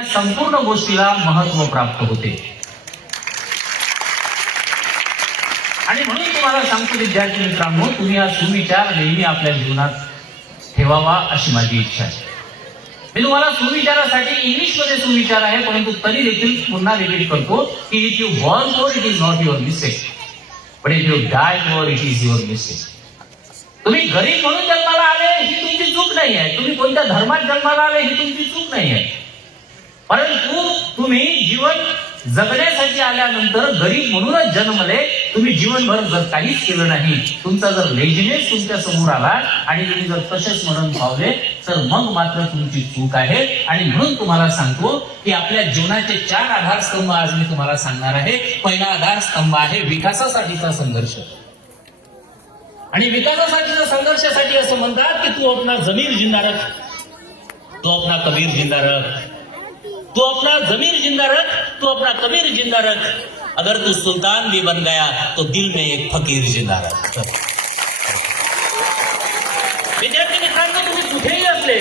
या संपूर्ण गोष्टीला महत्व प्राप्त होते. आणि म्हणून तुम्हाला सांगतो विद्यार्थी मित्रांनो, तुम्ही हा सुविचार नेहमी आपल्या जीवनात ठेवावा अशी माझी इच्छा आहे. मी तुम्हाला सुविचारासाठी इंग्लिशमध्ये सुविचार आहे, परंतु तरी देखील पुन्हा रिपीट करतो की if you born for it is not your mistake, but if you die for it is your mistake. तुम्ही गरीब म्हणून जन्माला आले ही तुमची चूक नाही आहे, तुम्ही कोणत्या धर्मात जन्माला आले ही तुमची चूक नाही आहे, परंतु तुम्ही जीवन जगण्यासाठी आल्यानंतर गरीब म्हणूनच जन्मले, तुम्ही जीवनभर जर काहीच केलं नाही, तुमचा जर लेजिनेस तुमच्या समोर आला आणि तुम्ही जर तसेच मरण पावले, तर मग मात्र तुमची चूक आहे. आणि म्हणून तुम्हाला सांगतो की आपल्या जीवनाचे 4 आधारस्तंभ आज मी तुम्हाला सांगणार आहे. पहिला आधारस्तंभ आहे विकासासाठीचा संघर्ष. आणि विकासासाठीच्या संघर्षासाठी असं म्हणतात की तू अपना जमीर जिंदा रख, तू अपना कबीर जिंदा रख, तू अपना जमीर जिंदा रख, तू अपना कबीर जिंदा रख, अगर तू सुल्तान भी बन गया तो दिल में एक फकीर जिंदा रख. विद्यार्थी मित्रांनो, तुम्ही कुठेही असले,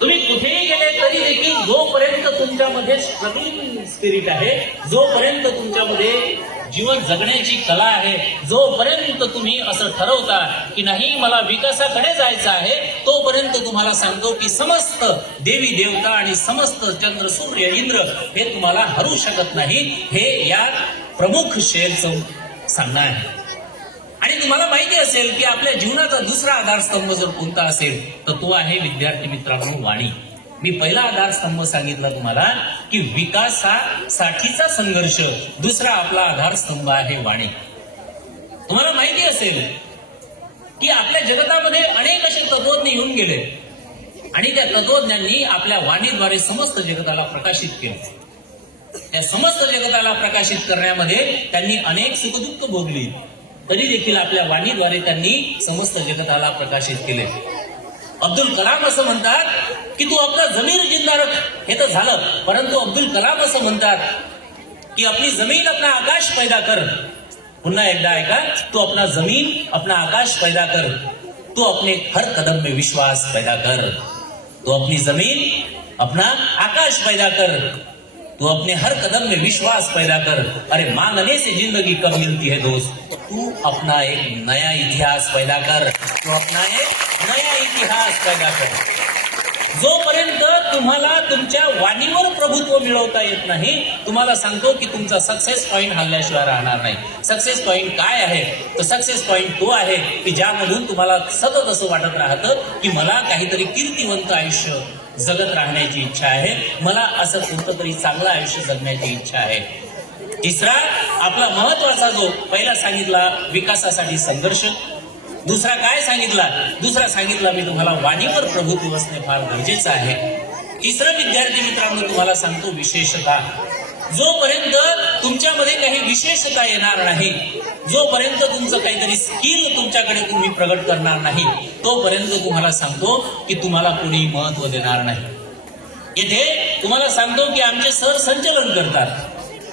तुम्ही कुठेही गेले तरी देखील जोपर्यंत तुमच्यामध्ये स्ट्रगलिंग स्पिरिट आहे, जोपर्यंत तुमच्यामध्ये जीवन जगण्याची कला आहे, जोपर्यंत तुम्ही असं ठरवता की नाही मला विकासाकडे जायचं आहे, तोपर्यंत तुम्हाला सांगतो की समस्त देवी देवता आणि समस्त चंद्र सूर्य इंद्र हे तुम्हाला हरू शकत नाही. हे या प्रमुख शेरचं सांगणं आहे. आणि तुम्हाला माहिती असेल की आपल्या जीवनाचा दुसरा आधारस्तंभ जर कोणता असेल तर तो आहे विद्यार्थी मित्रांनो वाणी. मी पहिला आधारस्तंभ सांगितला तुम्हाला की विकासासाठीचा संघर्ष, दुसरा आपला आधारस्तंभ आहे वाणी. तुम्हाला माहिती असेल की आपल्या जगतामध्ये अनेक असे तत्वज्ञ येऊन गेले आणि त्या तत्वज्ञांनी आपल्या वाणीद्वारे समस्त जगताला प्रकाशित केले. त्या समस्त जगताला प्रकाशित करण्यामध्ये त्यांनी अनेक सुखदुःख भोगली, तरी देखील आपल्या वाणीद्वारे त्यांनी समस्त जगताला प्रकाशित केले. अब्दुल कलाम असं म्हणतात की तू अपना जमीर जिंदा रख, हे तर झालं, परंतु अब्दुल कलाम असं म्हणतात की अपनी जमीन अपना आकाश पैदा कर. पुन्हा एकदा ऐका, तू अपना जमीन अपना आकाश पैदा कर, तू अपने हर कदम में विश्वास पैदा कर. तू अपनी जमीन अपना आकाश पैदा कर, तू अपने हर कदम में विश्वास पैदा कर. अरे मांगने से जिंदगी कब मिलती है दोस्त, तू अपना एक नया इतिहास पैदा कर, तू अपना एक नया इतिहास पैदा कर. जोपर्यंत तुम्हाला तुमच्या वाणीवर प्रभुत्व मिळवता येत नाही, तुम्हाला सांगतो की तुमचा सक्सेस पॉइंट हल्ल्याशिवाय राहणार नाही. सक्सेस पॉइंट काय आहे तर सक्सेस पॉइंट तो आहे की ज्यामधून तुम्हाला सतत असं वाटत राहतं की मला काहीतरी कीर्तिवंत आयुष्य जगत राहण्याची इच्छा आहे, मला असं कोणतं तरी चांगलं आयुष्य जगण्याची इच्छा आहे. तिसरा आपला महत्वाचा जो पहिला सांगितला विकासासाठी संघर्ष, दुसरा काय सांगितला, दुसरा सांगितला मी तुम्हाला वाणीवर प्रभुत्व असणे फार गरजेचं आहे. तिसरं विद्यार्थी मित्रांनो तुम्हाला सांगतो विशेषता. जोपर्यंत तुमच्यामध्ये काही विशेषता येणार नाही, जोपर्यंत तुमचं काहीतरी स्किल तुमच्याकडे तुम्ही प्रगट करणार नाही, तोपर्यंत तुम्हाला सांगतो की तुम्हाला कोणी महत्व देणार नाही. येथे तुम्हाला सांगतो की आमचे सर संचलन करतात.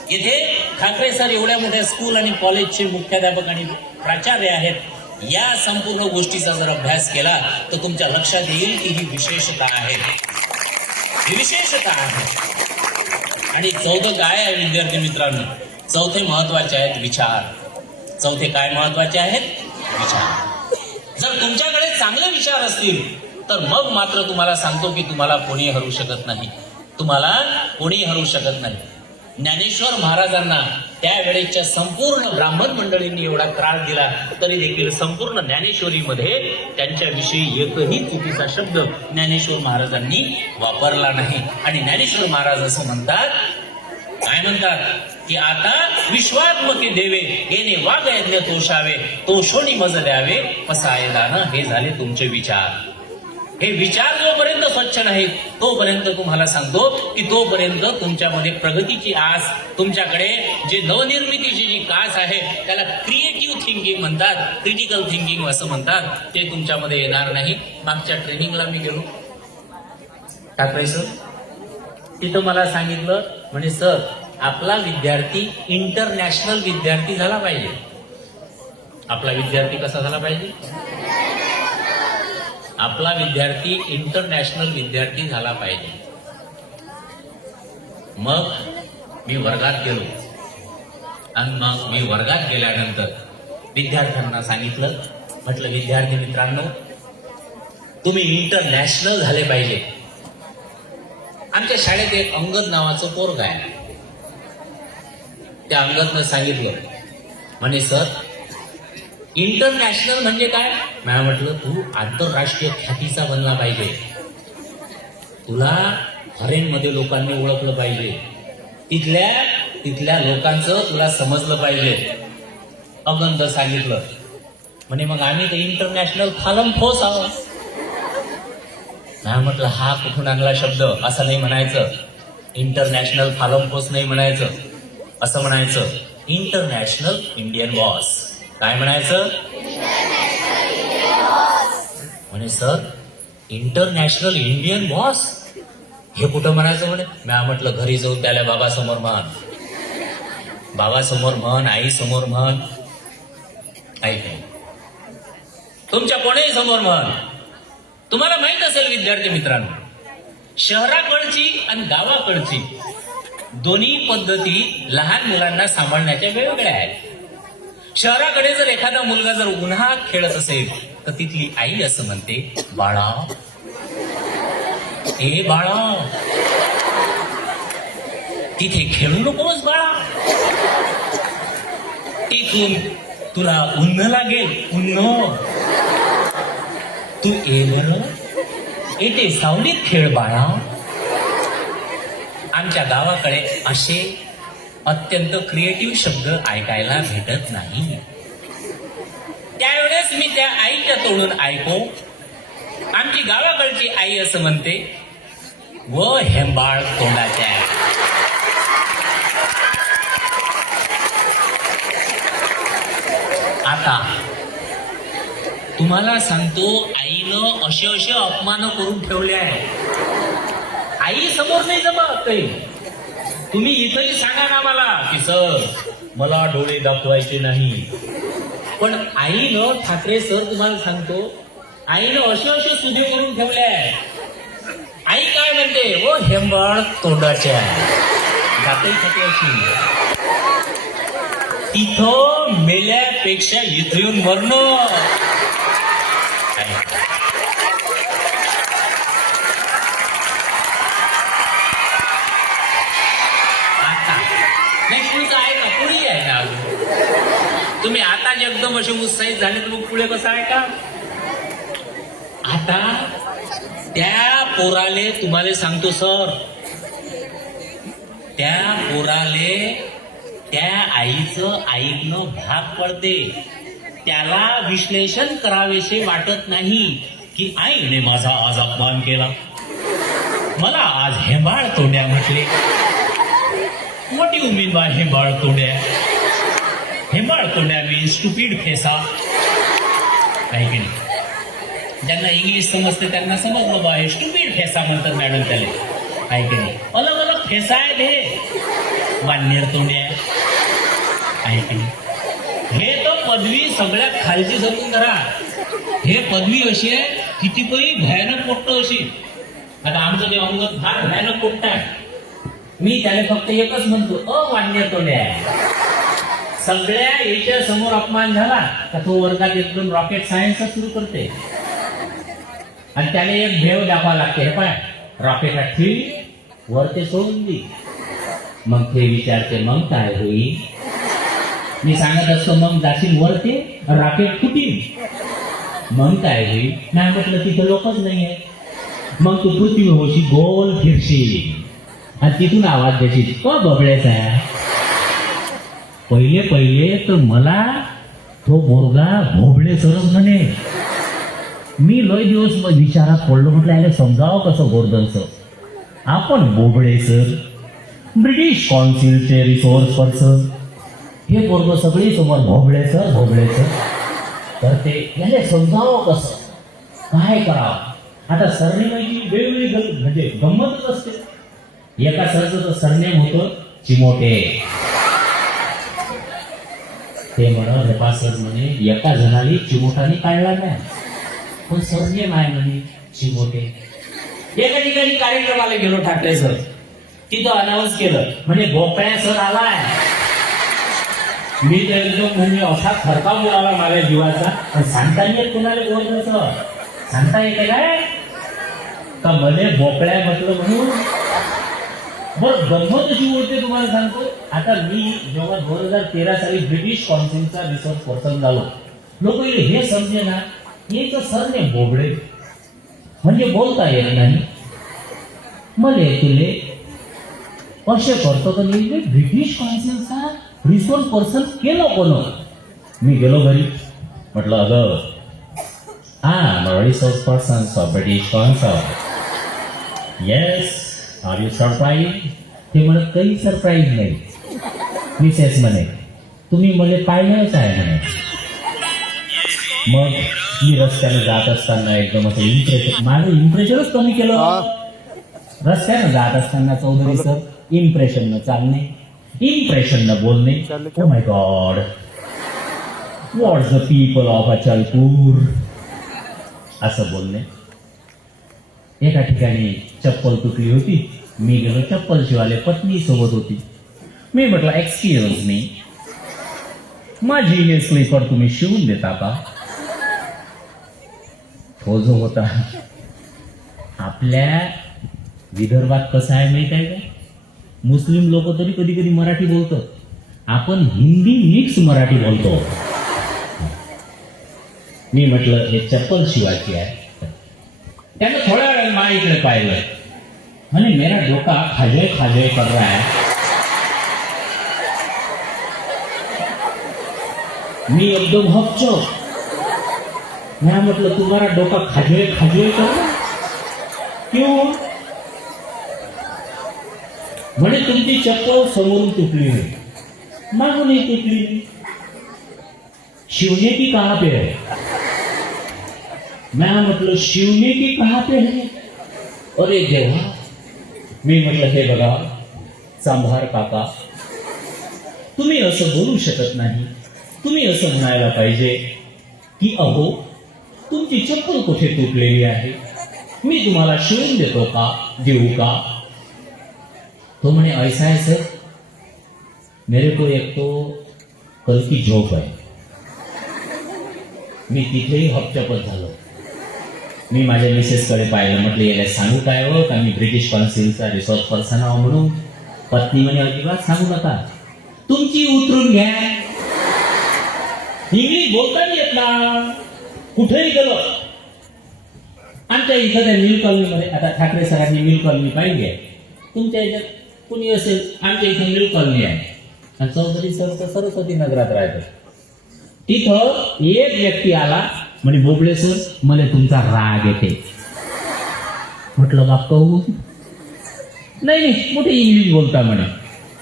येथे ठाकरे सर एवढ्या मोठ्या स्कूल आणि कॉलेजचे मुख्याध्यापक आणि प्राचार्य आहेत. या संपूर्ण गोष्टीचा जर अभ्यास केला तर तुमच्या लक्षात येईल की ही विशेषता आहे, ही विशेषता आहे. आणि चौथं काय आहे विद्यार्थी मित्रांनो, चौथे महत्वाचे आहेत विचार. चौथे काय महत्वाचे आहेत? विचार. जर तुमच्याकडे चांगले विचार असतील तर मग मात्र तुम्हाला सांगतो की तुम्हाला कोणी हरू शकत नाही, तुम्हाला कोणी हरू शकत नाही. ज्ञानेश्वर महाराजांना त्यावेळेच्या संपूर्ण ब्राह्मण मंडळींनी एवढा त्रास दिला, तरी देखील संपूर्ण ज्ञानेश्वरीमध्ये त्यांच्याविषयी एकही चुकीचा शब्द ज्ञानेश्वर महाराजांनी वापरला नाही. आणि ज्ञानेश्वर महाराज असं म्हणतात, काय म्हणतात की आता विश्वात्मके देवे येणे वाग यज्ञ तोषावे, तोषोनी मज द्यावे पसायदान. हे झाले तुमचे विचार. हे विचार जोपर्यंत स्वच्छ नाहीत तोपर्यंत तुम्हाला सांगतो की तोपर्यंत तुमच्यामध्ये प्रगतीची आस, तुमच्याकडे जे नवनिर्मितीची जी कास आहे त्याला क्रिएटिव्ह थिंकिंग म्हणतात, क्रिटिकल थिंकिंग असं म्हणतात, ते तुमच्यामध्ये येणार नाही. मागच्या ट्रेनिंगला मी गेलो ठाकरे सर, तिथं मला सांगितलं म्हणजे सर आपला विद्यार्थी इंटरनॅशनल विद्यार्थी झाला पाहिजे. आपला विद्यार्थी कसा झाला पाहिजे? आपला विद्यार्थी इंटरनॅशनल विद्यार्थी झाला पाहिजे. मग मी वर्गात गेलो आणि मग मी वर्गात गेल्यानंतर विद्यार्थ्यांना सांगितलं, म्हटलं विद्यार्थी मित्रांनो, तुम्ही इंटरनॅशनल झाले पाहिजे. आमच्या शाळेत एक अंगद नावाचं पोरग आहे. त्या अंगदनं सांगितलं, म्हणे सर इंटरनॅशनल म्हणजे काय? मी म्हटलं तू आंतरराष्ट्रीय ख्यातीचा बनला पाहिजे. तुला फॉरेन मध्ये लोकांनी ओळखलं पाहिजे. तिथल्या लोकांचं तुला समजलं पाहिजे. अंगद सांगितलं, म्हणे मग आम्ही तर इंटरनॅशनल फालम ठोस आहोत. मी म्हटलं हा कुठून आणला शब्द? असं नाही म्हणायचं. इंटरनॅशनल फालम ठोस नाही म्हणायचं. असं म्हणायचं इंटरनॅशनल इंडियन बॉस. काय म्हणायचं? म्हणे सर इंटरनॅशनल इंडियन बॉस हे कुठं म्हणायचं? म्हणे मी म्हटलं घरी जाऊन त्याला बाबासमोर म्हण, बाबासमोर म्हण, आई समोर म्हण, ऐक तुमच्या कोणाही समोर म्हण. तुम्हाला माहित असेल विद्यार्थी मित्रांनो, शहराकडची आणि गावाकडची दोन्ही पद्धती लहान मुलांना सांभाळण्याच्या वेगवेगळ्या आहेत. शहराकडे जर एखादा मुलगा जर उन्हात खेळत असेल तर तिथली आई असं म्हणते, बाळा ए बाळा तिथे खेळू नकोस बाळा, तिथून तुला उन्ह लागेल, उन्ह. तू येते सावलीत खेळ बाळा. आमच्या गावाकडे असे अत्यंत क्रिएटिव्ह शब्द ऐकायला भेटत नाही. त्यावेळेस मी त्या आईच्या तोंडून ऐको, आमची गावाकडची आई असं म्हणते, व हेंबाळ तोंडाच्या. आता तुम्हाला सांगतो, आईनं असे अपमान करून ठेवले आहे. आई समोर नाही जमत काही. तुम्ही इथंही सांगा ना मला की सर मला डोळे दाखवायचे नाही, पण आईनं, ठाकरे सर तुम्हाला सांगतो, आईनं असे सुधे करून ठेवले आहे. आई काय म्हणते? ओ हेंबाळ तोंडाच्या. जाते अशी तिथं मेल्यापेक्षा इथं येऊन मरणं. तुम्ही आता एकदम असे उत्साहित झाले तर मग पुढे कसं आहे का? आता त्या पोराले तुम्हाला सांगतो सर, त्या पोराले त्या आईचं ऐकणं भाग पडते. त्याला विश्लेषण करावेसे वाटत नाही की आईने माझा आज अपमान केला, मला आज हेंबाळ तोंड्या म्हटले. मोठी उमेद बा हेंबाळ तोंड्या. हेंबाळ तोंड्या मीन्स स्टुपिड फेसा. आहे की नाही? ज्यांना इंग्लिश समजते त्यांना समजलं बा हे स्टुपिड फेसा म्हणतात मॅडम त्याला. आहे की नाही? अलग अलग फेसा आहेत हे. वाननेर तोंड्या. आहे की नाही? हे तर पदवी सगळ्यात खालची जमून धरा. हे पदवी अशी आहे किती काही भयानक पोट्ट अशी. आता आमचं जे अंगत फार भयानक पोट्ट आहे. मी त्याला फक्त एकच म्हणतो, वाननेर तोंड्या. सगळ्या याच्या समोर अपमान झाला का तो वर्गात एकदम रॉकेट सायन्स सुरू करते आणि त्याला एक भेव दाखवा लागते. हे पाय रॉकेट ठेवी वरते सोडून दे. मग ते विचारते मग काय होईल? मी सांगत असतो मग जाशील वरते रॉकेट फुटील, मग काय होईल? नाही म्हटलं तिथं लोकच नाहीये. मग तू पृथ्वी होशी गोल फिरशील आणि तिथून आवाज द्यायची, बबड्याचा आहे. पहिले तर मला तो बोरगा भोबळे सरच म्हणे. मी लय दिवस विचारात पडलो, म्हटलं याला समजावं कसं गोर्धनचं. आपण भोबळे सर ब्रिटिश काउन्सिलचे रिसोर्स पर्सन, हे बोर्ग सगळी समोर भोबळे सर. तर ते याला समजावं कसं, काय करावं? आता सरनेमाची वेगवेगळी म्हणजे गंमतच असते. एका सरचं तर सरनेम होतं चिमोटे. ते म्हणे एका जणाने चिमोटाने काढला नाही, पण सरनेम आहे म्हणे चिमोटे. एका ठिकाणी कार्यक्रमाला गेलो ठाकरे सर. तिथं अनाऊन्स केलं म्हणजे भोपळ्या सर आलाय. मी तर एकदम म्हणजे असा थरकाप उडाला माझ्या जीवाचा. पण सांगता येत कुणाला बोलणं सांगता येते काय का मध्ये भोपळ्या म्हटलं म्हणून. बरं गंमत अशी बोलते तुम्हाला सांगतो. आता मी जेव्हा 2013 साली ब्रिटिश काउन्सिलचा रिसर्च पर्सन झालो, लोक हे समजे ना एक सर ने बोबडे म्हणजे बोलता येत नाही. मले तुले असे करतो तर मी ब्रिटिश काउन्सिलचा रिसोर्स पर्सन केलं कोण. मी गेलो घरी म्हटलं अगं resource person of British council. Yes are you surprise. ते म्हणत काही सरप्राईज नाही. मिसेस म्हणे तुम्ही मला पाहिलंच आहे म्हणे. मग मी रस्त्याने जात असताना एकदम असं इम्प्रेशन, माझं इम्प्रेशनच कमी केलं. रस्त्यानं जात असताना चौधरी सर इम्प्रेशन न चालणे, इम्प्रेशन न बोलणे. Oh my God what's the people of Achalpur असं बोलणे. एका ठिकाणी चप्पल तुटली होती. मी गेलो चप्पल शिवाले. पत्नी सोबत होती. मी म्हटलं एक्सक्यूज मी, माझी हे स्लीपर तुम्ही शिवून देता का. तो जो होता आपल्या विदर्भात कसं आहे माहित आहे का, मुस्लिम लोक तरी कधी कधी मराठी बोलतात, आपण हिंदी मिक्स मराठी बोलतो. मी म्हटलं हे चप्पल शिवायची आहे. त्यानं थोड्या वेळ माझ्याकडे पाहिलं आणि मेरा डोका खाजोय खाजोय कर रहा है. मी एकदम हकचोक. मैं म्हटलं तुम्हारा डोका खाजोय खाजोय कर रहा क्यों. म्हणे तुमची चप्पल समोरून तुटली नाही, मागून ही तुटली. शिवने की कहां पे है. मैं म्हटलं शिवने की कहां पे है. अरे देवा. मी म्हटलं हे बघा सांभार काका, तुम्ही असं बोलू शकत नाही. तुम्ही असं म्हणायला पाहिजे की अहो तुमची चप्पल कुठे तुटलेली आहे, मी तुम्हाला शिवून देतो का, देऊ का. तो म्हणे ऐसा है सर, मेरे को एक तो कल की झोप आहे. मी तिथेही हपचपत झालो. मी माझ्या मिसेसकडे पाहिलं. म्हटलं याला सांगू काय हो का मी ब्रिटिश काउन्सिलचा रिसोर्स पर्सन आहो म्हणून. पत्नी म्हणे अजिबात सांगू नका, तुमची उतरून घ्या. इंग्लिश बोलता नाही येत ना. कुठेही गेलो आमच्या इथं त्या मिल कॉलनीमध्ये, आता ठाकरे सरांनी मिल कॉलनी पाहिली आहे. तुमच्या याच्यात कुणी असेल, आमच्या इथं मिल कॉलनी आहे. आणि चौधरी सर तर सरस्वती नगरात राहतो. तिथं एक व्यक्ती आला म्हणे बोबडे सर मला तुमचा राग येते. म्हटलं बाप कहू. नाही मोठे इंग्लिश बोलता म्हणे.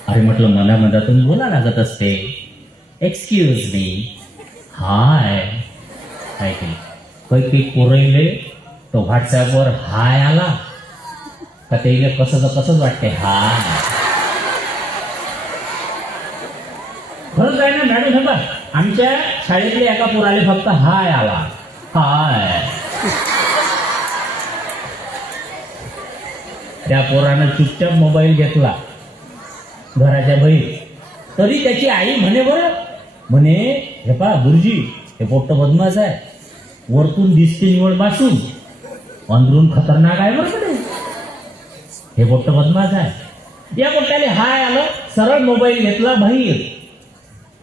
अरे म्हटलं मला मधातून बोला लागत असते. एक्सक्यूज मी, हाय. काही काही कोरले तो व्हॉट्सअपवर हाय आला का ते कसंच वाटते. हाय खरंच आहे ना मॅडम. हे बघ आमच्या शाळेतले एका पोराले फक्त हाय आला. हाय. त्या पोरानं चुपचाप मोबाईल घेतला घराच्या बाहेर. तरी त्याची आई म्हणे बरं, म्हणे हे पा गुरुजी हे पोट्ट बदमाश आहे, वरतून दिसते निवड बासून, अंदरून खतरनाक आहे बरं. हे पोट्ट बदमाश आहे. या पोट्ट्याने हाय आलं, सरळ मोबाईल घेतला बाहेर.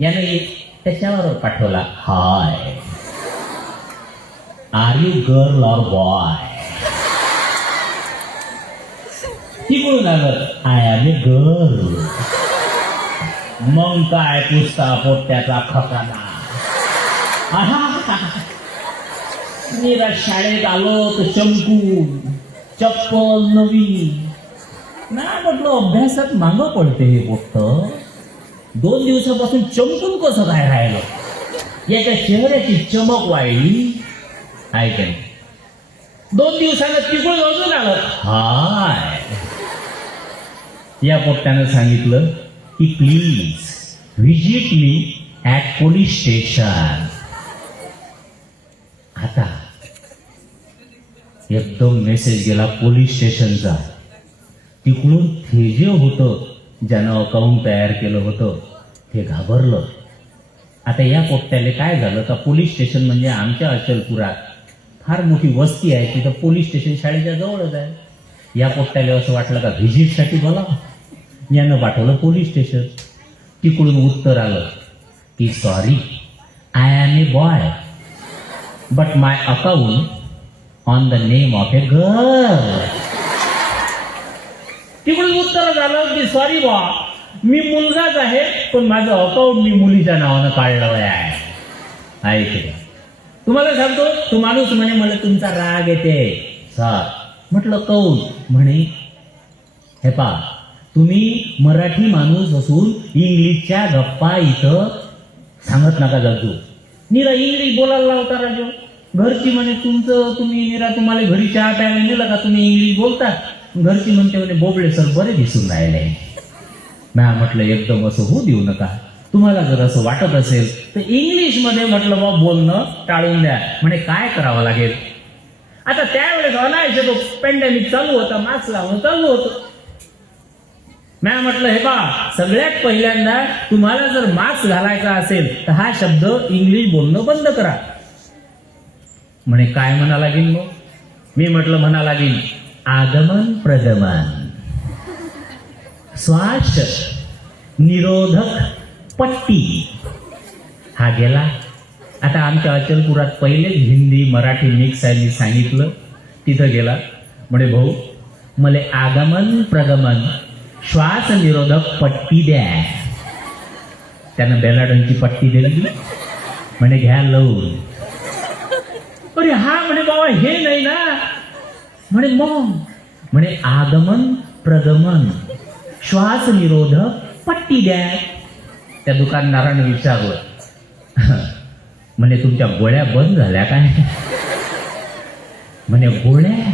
याने त्याच्यावर पाठवला हाय, आर यू गर्ल और बॉय. तिकडून आलं आय एम ए गर्ल. मग काय पुसता पोट्ट्याचा खकाना. मेरा शाळेत आलो तर चमकून चप्पल नवी ना. म्हटलं अभ्यासात मागं पडते हे पोट्ट. 2 दिवसापासून चमकून कसं काय राहिलं. याच्या चेहऱ्याची चमक वाढली आहे का. 2 दिवसानं तिकडून अजून आलं हाय. या पोट्ट्यानं सांगितलं की please visit me at police station. आता एकदम मेसेज गेला पोलीस स्टेशनचा. तिकडून ते जे होतं ज्यानं अकाउंट तयार केलं होतं ते घाबरलं. आता या पोट्ट्याले काय झालं का पोलीस स्टेशन म्हणजे आमच्या अचलपुरात फार मोठी वस्ती आहे, तिथं पोलीस स्टेशन शाळेच्या जवळच आहे. या पोट्ट्याला असं वाटलं का व्हिजिटसाठी बोलावं, यानं पाठवलं पोलीस स्टेशन. तिकडून उत्तर आलं की sorry, I am a boy but my account on the name of a girl. तिकडून उत्तर झालं की सॉरी बॉ, मी मुलगाच आहे पण माझं अकाउंट मी मुलीच्या नावानं काढलं आहे. ऐक तुम्हाला सांगतो, तो माणूस म्हणे मला तुमचा राग येते सर. म्हटलं काऊन? म्हणे हे पा, तुम्ही मराठी माणूस असून इंग्लिशच्या गप्पा इथं सांगत नका जातो. निरा इंग्लिश बोलायला लावता राजो. घरची म्हणे तुमचं तुम्ही निरा तुम्हाला घरी चहा प्यायला नेलं का तुम्ही इंग्लिश बोलता. घरची म्हणते म्हणे बोबडे सर बरे दिसून राहिले. मॅ म्हटलं एकदम असं होऊ देऊ नका. तुम्हाला जर असं वाटत असेल तर इंग्लिशमध्ये म्हटलं बा बोलणं टाळून द्या. म्हणे काय करावं लागेल? आता त्यावेळेस अनायचे तो पॅन्डेमिक चालू होता, मास्क लावणं चालू होतं. मॅ म्हटलं हे बा, सगळ्यात पहिल्यांदा तुम्हाला जर मास्क घालायचा असेल तर हा शब्द इंग्लिश बोलणं बंद करा. म्हणे काय म्हणा लागेल मग? मी म्हटलं म्हणा लागेल आगमन प्रगमन, श्वास निरोधक पट्टी. हा गेला. आता आमच्या अचलपुरात पहिलेच हिंदी मराठी मिक्स आहे, मी सांगितलं. तिथं गेला. म्हणे भाऊ मला आगमन प्रगमन श्वास निरोधक पट्टी द्या. त्यानं बेलाडनची पट्टी दिली. म्हणे घ्या लावून. अरे हा म्हणे बाबा हे नाही ना. म्हणे मग? म्हणे आगमन प्रगमन श्वास निरोधक पट्टी द्या. त्या दुकानदारानं विचारलं म्हणे तुमच्या गोळ्या बंद झाल्या काय? म्हणे गोळ्या?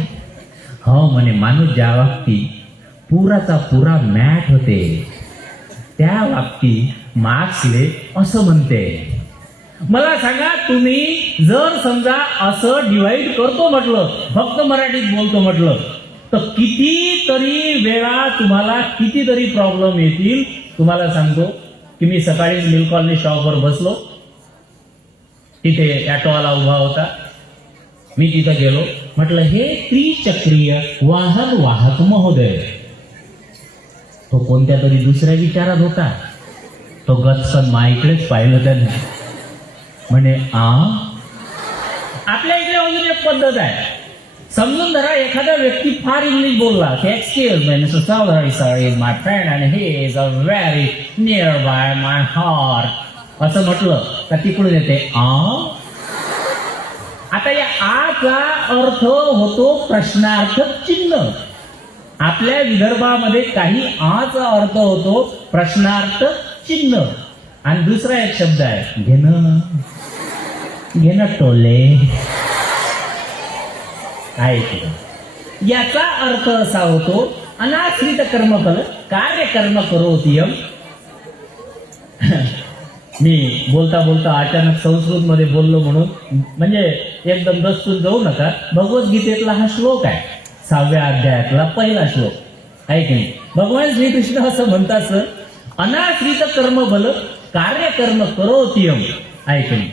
हो म्हणे माणूस ज्या बाबती पुराचा पुरा मॅट होते त्या बाबती मार्क्सले असं म्हणते. मला सांगा, तुम्ही जर समजा असं डिवाइड करतो म्हटलं, फक्त मराठीत बोलतो म्हटलं, तर कितीतरी वेळा तुम्हाला कितीतरी प्रॉब्लेम येतील. तुम्हाला सांगतो की मी सकाळीच मिल्क कॉलनी शॉपवर बसलो. तिथे ऑटोवाला उभा होता. मी तिथं गेलो. म्हटलं हे त्रिचक्रीय वाहन वाहक महोदय. तो कोणत्या तरी दुसऱ्या विचारात होता. तो गचकन माईकडेच पाहिलं त्याने. म्हणे आपल्या इकडे अजून एक पद्धत आहे. समजून धरा एखादा व्यक्ती फार इंग्लिश बोलला की excuse me mister Chaudhary sir is my friend and he is a very near by my heart असं म्हटलं का तिकडून येते आता या आचा अर्थ होतो प्रश्नार्थक चिन्ह. आपल्या विदर्भामध्ये काही आचा अर्थ होतो प्रश्नार्थक चिन्ह. आणि दुसरा एक शब्द आहे घेणं. घेणं टोले आहे. याचा अर्थ असा होतो अनाश्रित कर्मफल कार्य कर्म करोतियम. मी बोलता बोलता अचानक संस्कृत मध्ये बोललो म्हणून म्हणजे एकदम दस्तून जाऊ नका. भगवद्गीतेतला हा श्लोक आहे, 6व्या अध्यायातला पहिला श्लोक आहे की नाही. भगवान श्रीकृष्ण असं म्हणतात, अनाश्रित कर्मबल कार्य कर्म करोतियम आहे की नाही.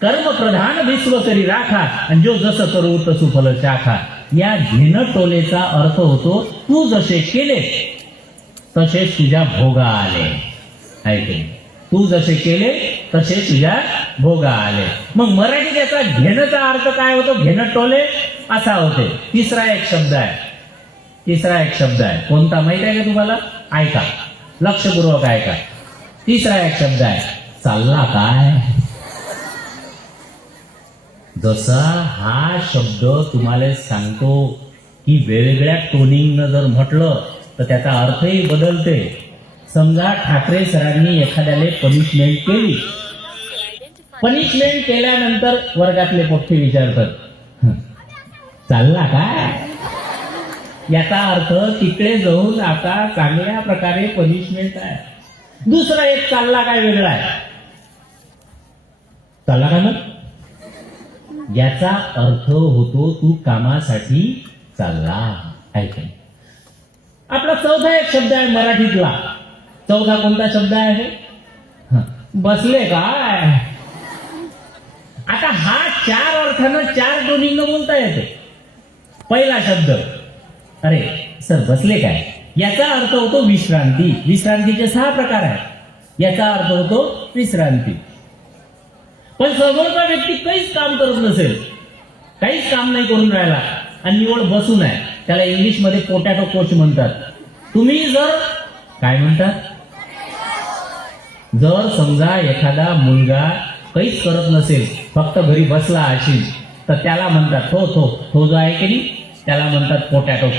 कर्म प्रधान विश्व करी राखा आणि जो जसं करू तसं फल शाखा. या घेणं टोलेचा अर्थ होतो तू जसे केले तसे तुझ्या भोगा आले आहे की नाही. तू जसे केले तसे तुझ्या भोगा आले. मग मराठीत याचा घेणंचा अर्थ काय होतो? घेणं टोले असा होते. तिसरा एक शब्द आहे. कोणता माहित आहे का तुम्हाला? ऐका, लक्षपूर्वक ऐका. तिसरा एक शब्द आहे चालला काय. जसा हा शब्द तुम्हाला सांगतो की वेगवेगळ्या टोनिंगनं जर म्हटलं तर त्याचा अर्थही बदलते. समजा ठाकरे सरांनी एखाद्याला पनिशमेंट केली. पनिशमेंट केल्यानंतर वर्गातले पोट्टे विचारतात चालला काय. याचा अर्थ तिकडे जाऊन आता चांगल्या प्रकारे पनिशमेंट आहे. दुसरा एक चालला काय वेगळा आहे. चालला काय मग याचा अर्थ होतो तू कामासाठी चालला आहे. आपला चौथा एक शब्द आहे मराठीतला. चौथा कोणता शब्द आहे? बसले काय? आता हा 4 अर्थानं 4 टोनिंगनं बोलता येते. पहिला शब्द, अरे सर बसले काय, याचा अर्थ होतो विश्रांती. विश्रांतीचे 6 प्रकार आहेत. याचा अर्थ होतो विश्रांती. पण समोरचा व्यक्ती काहीच काम करत नसेल, काहीच काम नाही करून राहिला आणि निवड बसून आहे, त्याला इंग्लिशमध्ये पोटॅटो कोच म्हणतात. तुम्ही जर काय म्हणतात, जर समजा एखादा मुलगा काहीच करत नसेल, फक्त घरी बसला असेल, तर त्याला म्हणतात तो जो आहे की नाही, त्याला म्हणतात पोटॅटो कोच.